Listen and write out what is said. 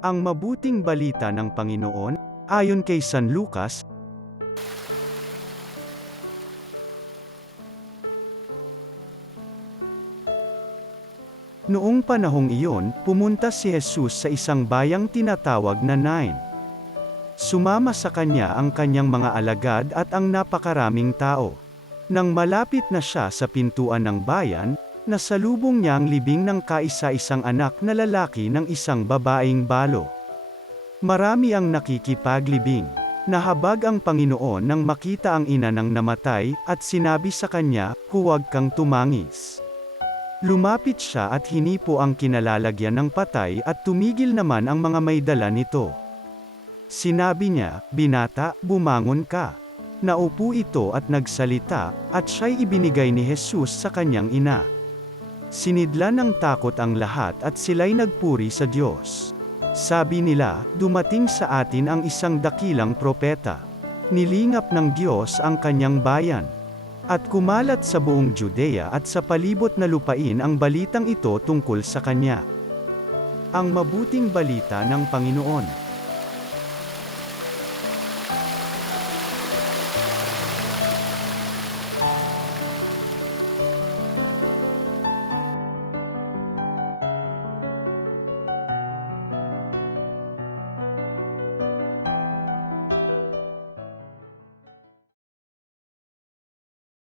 Ang mabuting balita ng Panginoon, ayon kay San Lucas. Noong panahong iyon, pumunta si Jesus sa isang bayang tinatawag na Nain. Sumama sa kanya ang kanyang mga alagad at ang napakaraming tao. Nang malapit na siya sa pintuan ng bayan, nasalubong niya ang libing ng kaisa-isang anak na lalaki ng isang babaeng balo. Marami ang nakikipaglibing. Nahabag ang Panginoon nang makita ang ina ng namatay, at sinabi sa kanya, "Huwag kang tumangis." Lumapit siya at hinipo ang kinalalagyan ng patay at tumigil naman ang mga may dala nito. Sinabi niya, "Binata, bumangon ka." Naupo ito at nagsalita, at siya'y ibinigay ni Jesus sa kanyang ina. Sinidla ng takot ang lahat at sila'y nagpuri sa Diyos. Sabi nila, "Dumating sa atin ang isang dakilang propeta. Nilingap ng Diyos ang kanyang bayan." At kumalat sa buong Judea at sa palibot na lupain ang balitang ito tungkol sa kanya. Ang mabuting balita ng Panginoon.